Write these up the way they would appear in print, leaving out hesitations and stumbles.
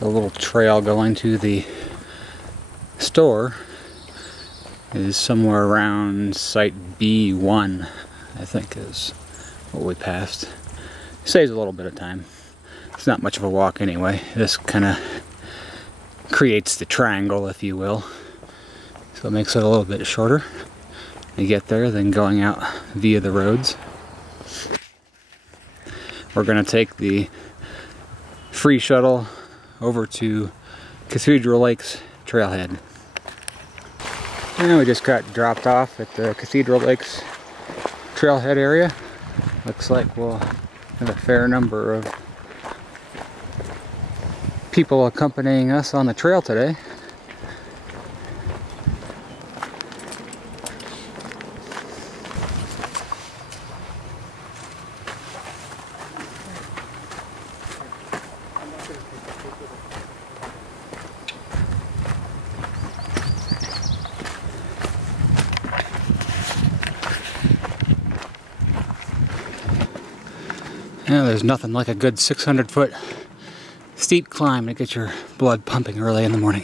The little trail going to the store is somewhere around site B1, I think is what we passed. Saves a little bit of time. It's not much of a walk anyway. This kind of creates the triangle, if you will. So it makes it a little bit shorter to get there than going out via the roads. We're going to take the free shuttle over to Cathedral Lakes trailhead. And we just got dropped off at the Cathedral Lakes trailhead area. Looks like we'll have a fair number of people accompanying us on the trail today. Yeah, there's nothing like a good 600-foot steep climb to get your blood pumping early in the morning.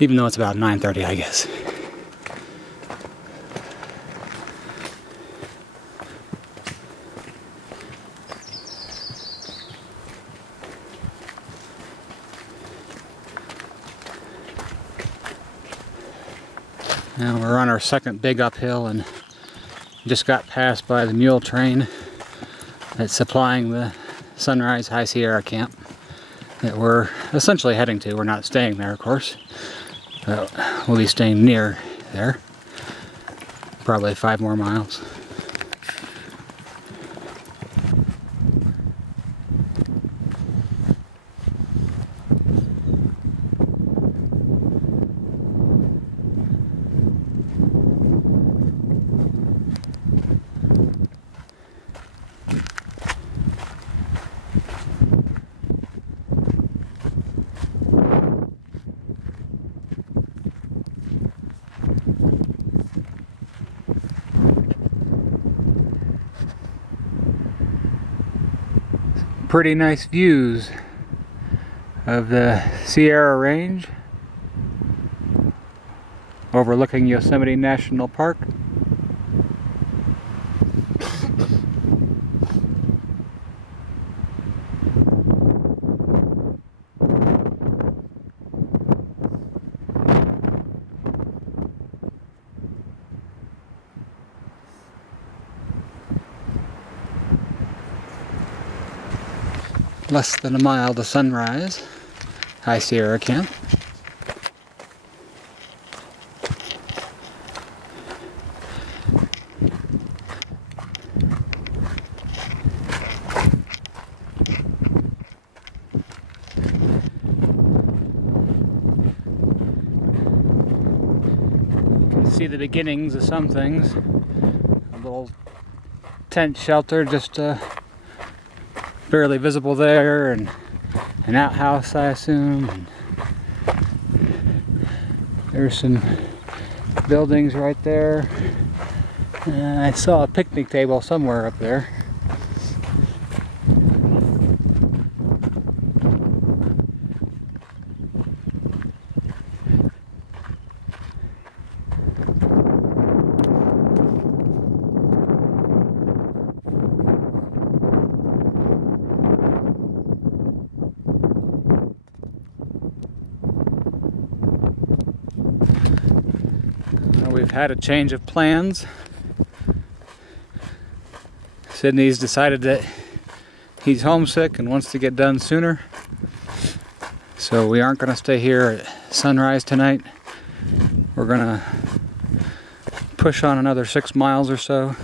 Even though it's about 9:30, I guess. Now we're on our second big uphill and just got passed by the mule train that's supplying the Sunrise High Sierra camp that we're essentially heading to. We're not staying there, of course, but we'll be staying near there. Probably 5 more miles. Pretty nice views of the Sierra Range overlooking Yosemite National Park. Less than a mile to Sunrise High Sierra camp. You can see the beginnings of some things. A little tent shelter just barely visible there, and an outhouse, I assume. And there's some buildings right there. I saw a picnic table somewhere up there. We've had a change of plans. Sydney's decided that he's homesick and wants to get done sooner. So we aren't going to stay here at Sunrise tonight. We're going to push on another 6 miles or so,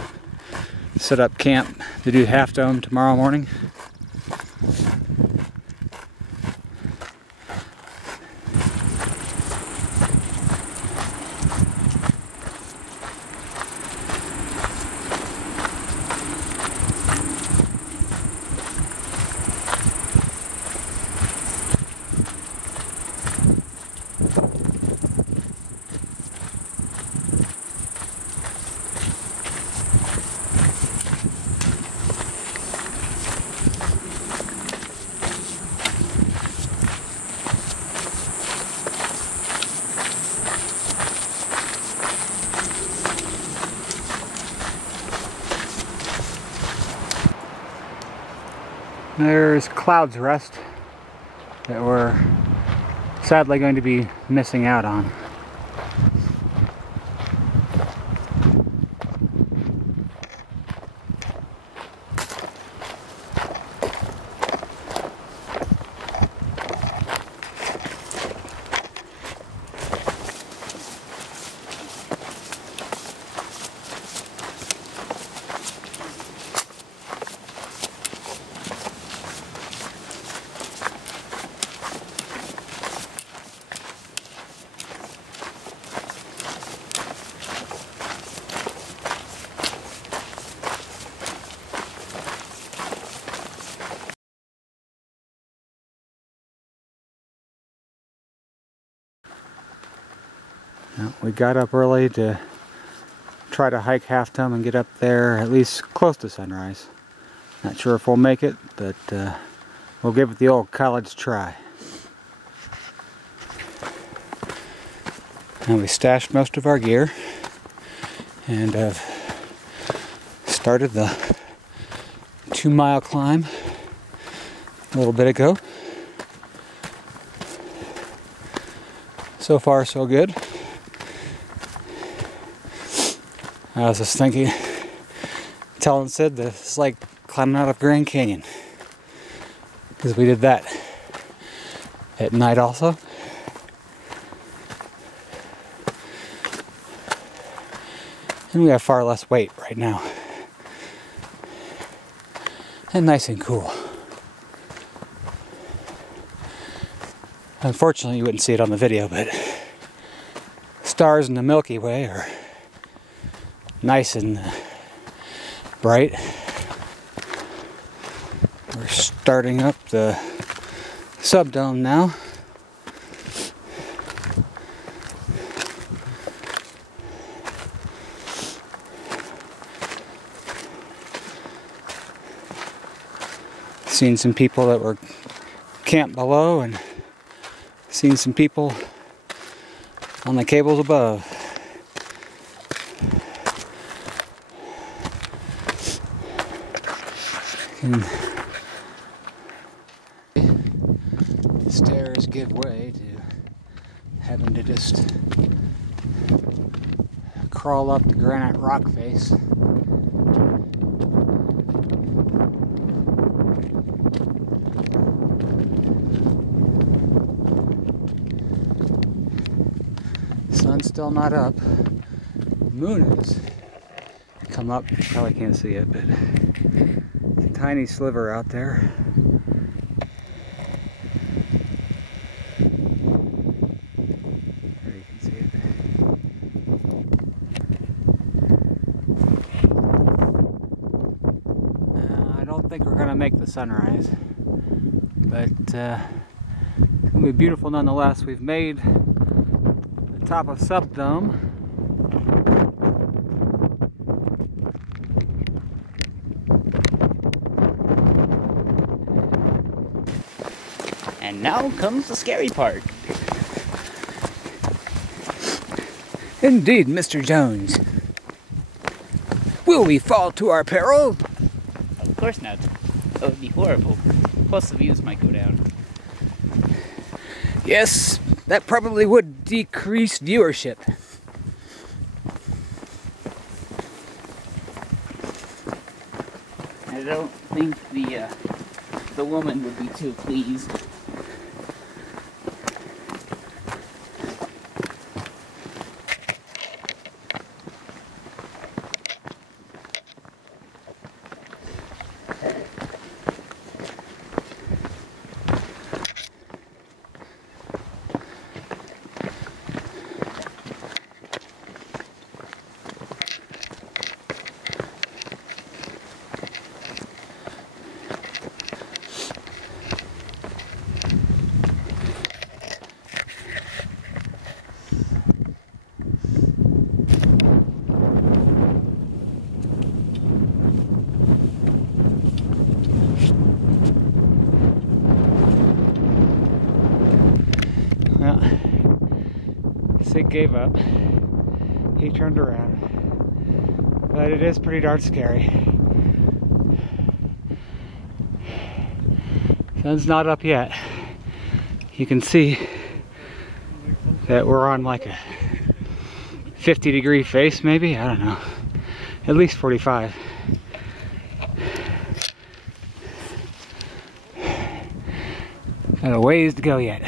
set up camp to do Half Dome tomorrow morning. There's Cloud's Rest that we're sadly going to be missing out on. We got up early to try to hike Half Dome and get up there at least close to sunrise. Not sure if we'll make it, but we'll give it the old college try. And we stashed most of our gear and have started the 2-mile climb a little bit ago. So far, so good. I was just thinking, telling Sid that it's like climbing out of Grand Canyon, because we did that at night also. And we have far less weight right now. And nice and cool. Unfortunately, you wouldn't see it on the video, but stars in the Milky Way are nice and bright. We're starting up the subdome now. Seen some people that were camped below and seen some people on the cables above. And stairs give way to having to just crawl up the granite rock face. Sun's still not up. Moon has come up. You probably can't see it, but it's a tiny sliver out there. There you can see it. I don't think we're gonna make the sunrise, but it's gonna be beautiful nonetheless. We've made the top of Subdome. And now comes the scary part. Indeed, Mr. Jones. Will we fall to our peril? Of course not. That would be horrible. Plus the views might go down. Yes, that probably would decrease viewership. I don't think the woman would be too pleased. Well, Sid gave up. He turned around. But it is pretty darn scary. Sun's not up yet. You can see that we're on like a 50-degree face, maybe? I don't know. At least 45. Got a ways to go yet.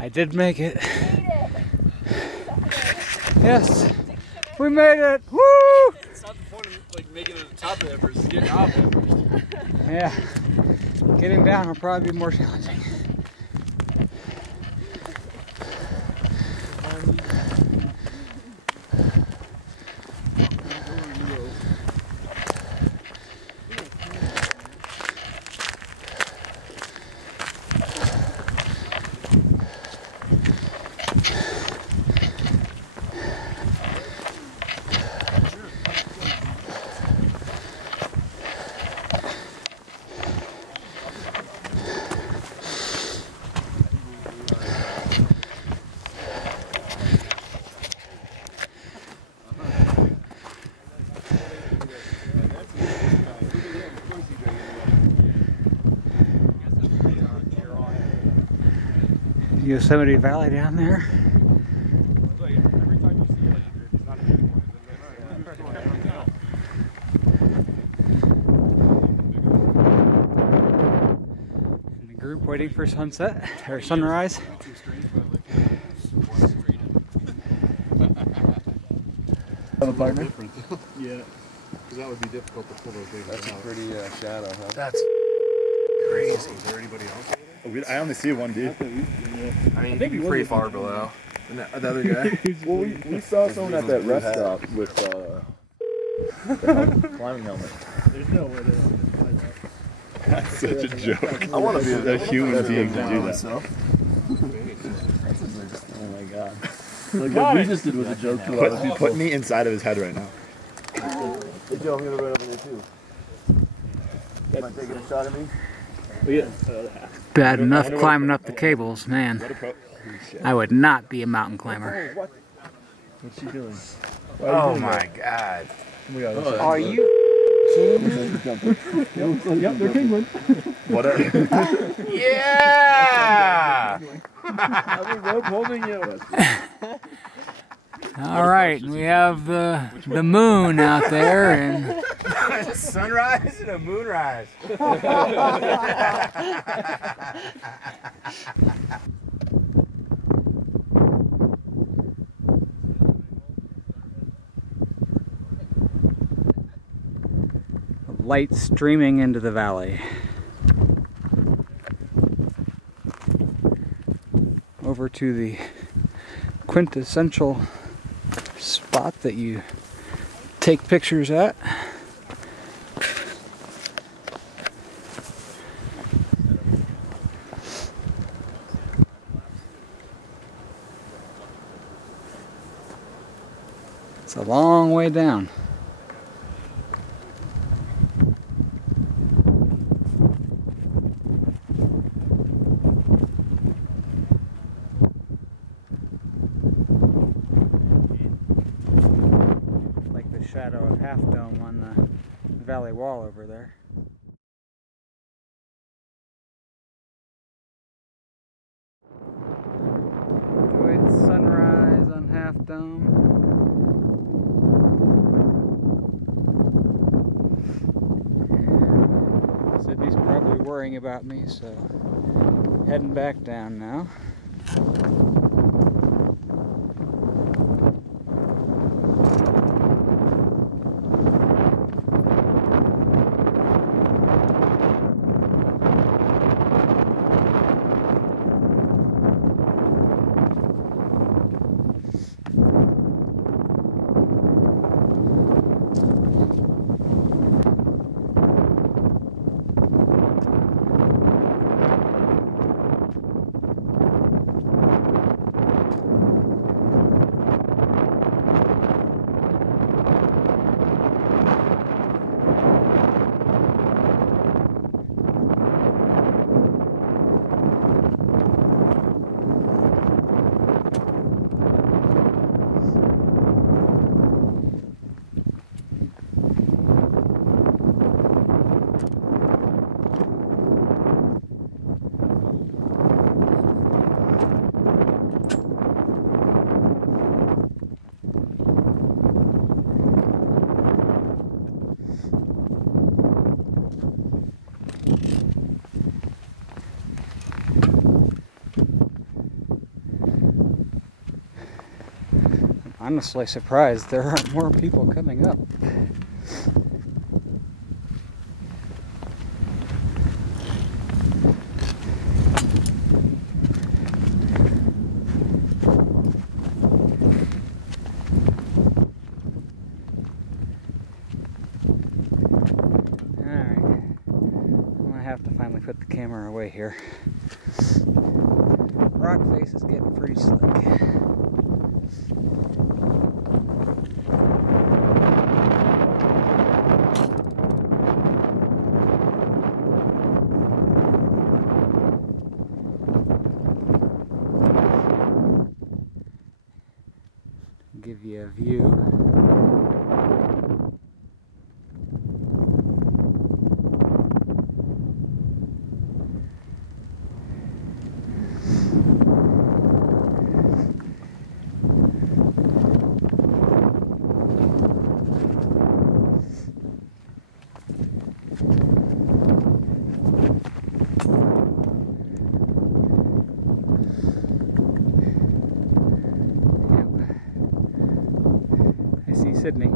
I did make it. Yes, we made it! Woo! It's not the point of like making it to the top of Everest, it's getting off Everest. Yeah, getting down will probably be more challenging. Yosemite Valley down there. And the group waiting for sunset or sunrise. Apartment? Yeah. Because that would be difficult to pull those things out. That's a pretty shadow, huh? That's crazy. Is there anybody else over there? I only see one dude. I mean, he'd be pretty far below. And the other guy. Well, we saw someone at that rest stop with the climbing helmet. There's no way they're going to find that. That's such a joke. I want to be a human being to do that. Oh my god. Like what we just did was a joke to other people. Put me inside of his head right now. Hey Joe, I'm gonna run over there too. You mind taking a shot at me? Bad enough climbing up the cables, man. I would not be a mountain climber. What's she doing? Oh my god. Are you? Yep, they're penguins. What are Yeah! holding you. All right, we have the moon out there, and A sunrise and a moonrise. light streaming into the valley. Over to the quintessential spot that you take pictures at. It's a long way down. Like the shadow of Half Dome on the valley wall over there. Enjoyed sunrise on Half Dome. Sydney's probably worrying about me, so heading back down now. honestly surprised there aren't more people coming up. Finally put the camera away here. Rock face is getting pretty slick. Give you a view. Sydney.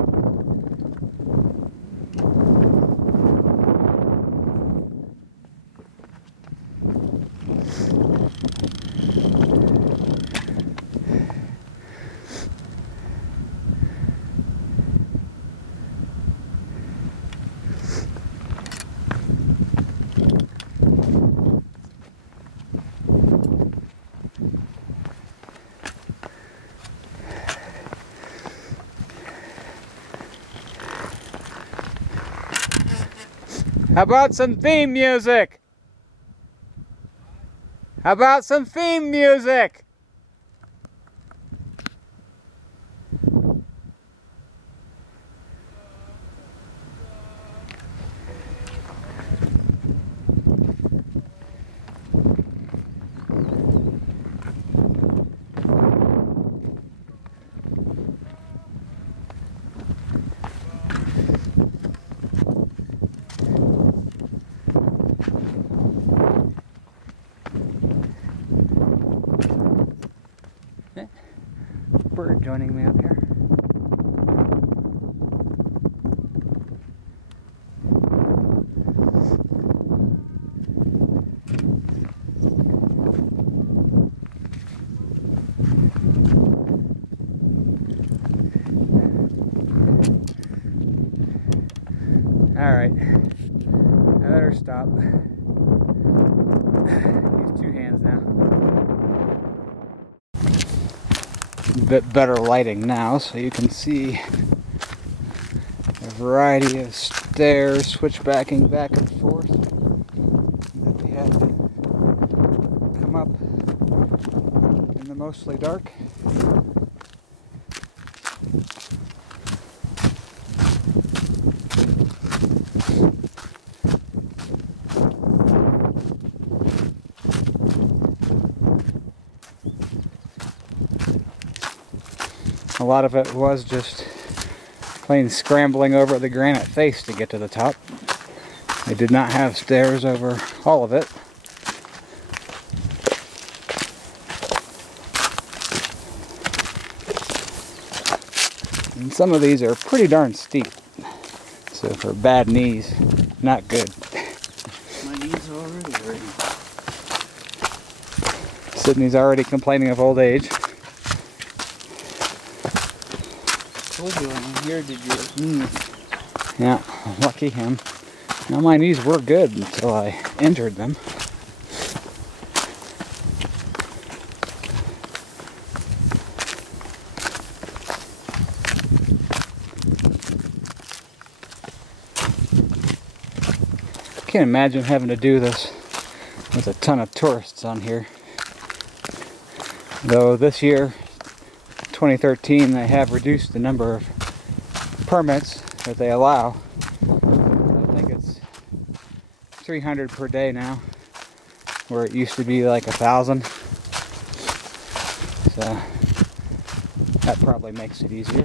How about some theme music? How about some theme music? Bird joining me up here. All right, I better stop. Use two hands now. Bit better lighting now, so you can see a variety of stairs switchbacking back and forth that we had to come up in the mostly dark. A lot of it was just plain scrambling over the granite face to get to the top. They did not have stairs over all of it. And some of these are pretty darn steep. So for bad knees, not good. My knees are already hurting. Sydney's already complaining of old age. I told you I'm here to do his knees. Yeah, lucky him. Now my knees were good until I injured them. Can't imagine having to do this with a ton of tourists on here. Though this year, 2013, they have reduced the number of permits that they allow. I think it's 300 per day now, where it used to be like 1,000. So that probably makes it easier.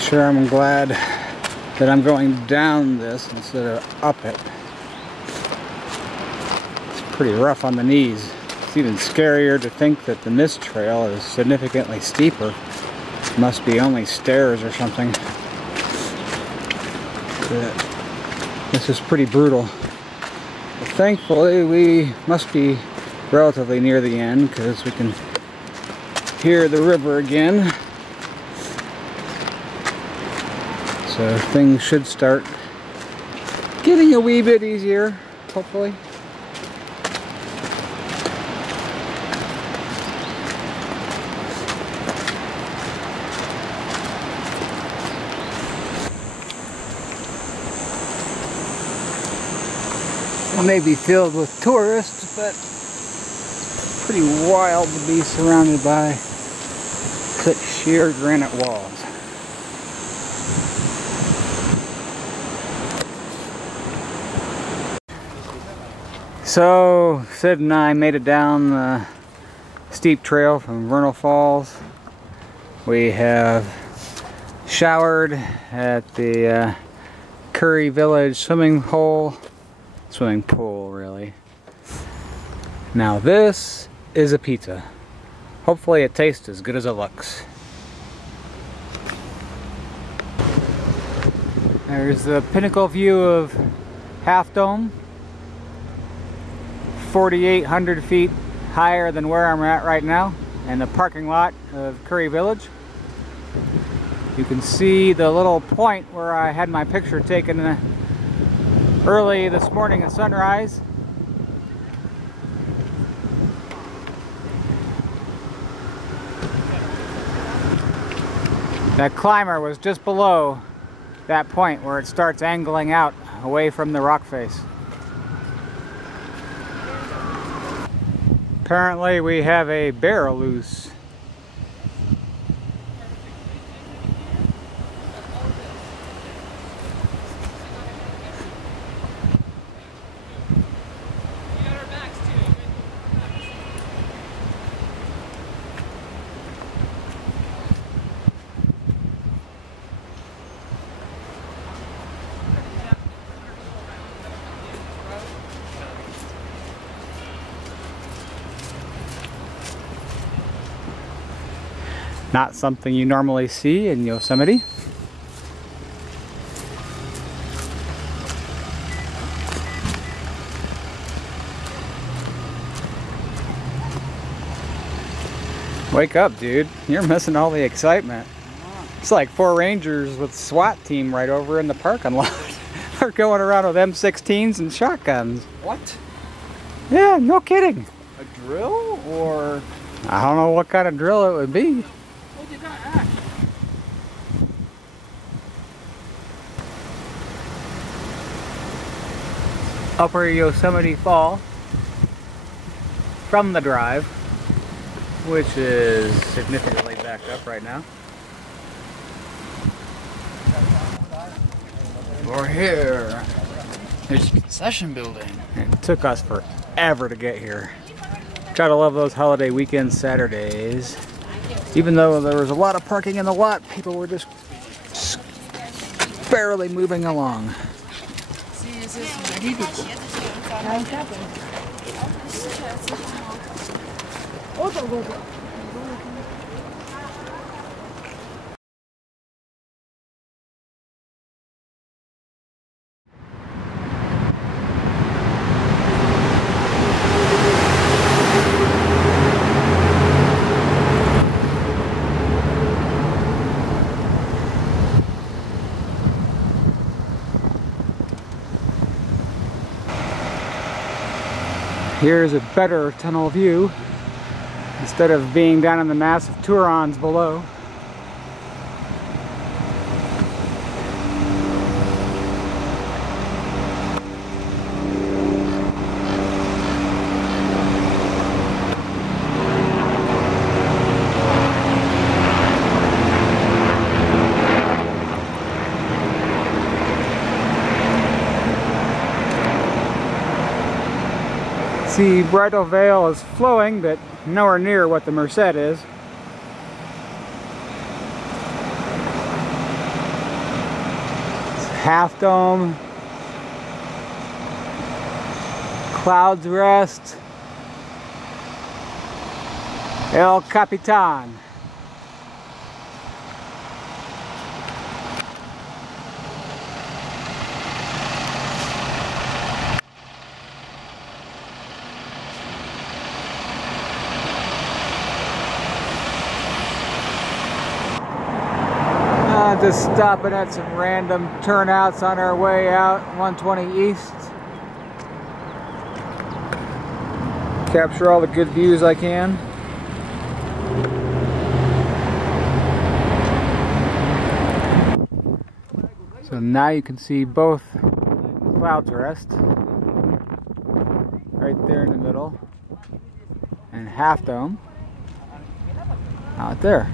sure I'm glad that I'm going down this instead of up it. It's pretty rough on the knees. It's even scarier to think that the mist trail is significantly steeper. It must be only stairs or something. But this is pretty brutal. But thankfully we must be relatively near the end because we can hear the river again. So things should start getting a wee bit easier, hopefully. It may be filled with tourists, but it's pretty wild to be surrounded by such sheer granite walls. So, Sid and I made it down the steep trail from Vernal Falls. We have showered at the Curry Village swimming pool, really. Now this is a pizza. Hopefully it tastes as good as it looks. There's the pinnacle view of Half Dome. 4,800 feet higher than where I'm at right now, and the parking lot of Curry Village. You can see the little point where I had my picture taken early this morning at sunrise. That climber was just below that point where it starts angling out away from the rock face. Apparently we have a bear loose. Not something you normally see in Yosemite. Wake up, dude. You're missing all the excitement. It's like 4 rangers with SWAT team right over in the parking lot. They're going around with M16s and shotguns. What? Yeah, no kidding. A drill or? I don't know what kind of drill it would be. What did that act? Upper Yosemite Fall from the drive, which is significantly backed up right now. We're here. There's a concession building. It took us forever to get here. Gotta love those holiday weekend Saturdays. Even though there was a lot of parking in the lot, people were just barely moving along. Here's a better tunnel view instead of being down in the massive Turons below. The Bridal Veil is flowing, but nowhere near what the Merced is. Half Dome, Clouds Rest, El Capitan. Just stopping at some random turnouts on our way out 120 East. Capture all the good views I can. So now you can see both Clouds Rest right there in the middle, and Half Dome out there.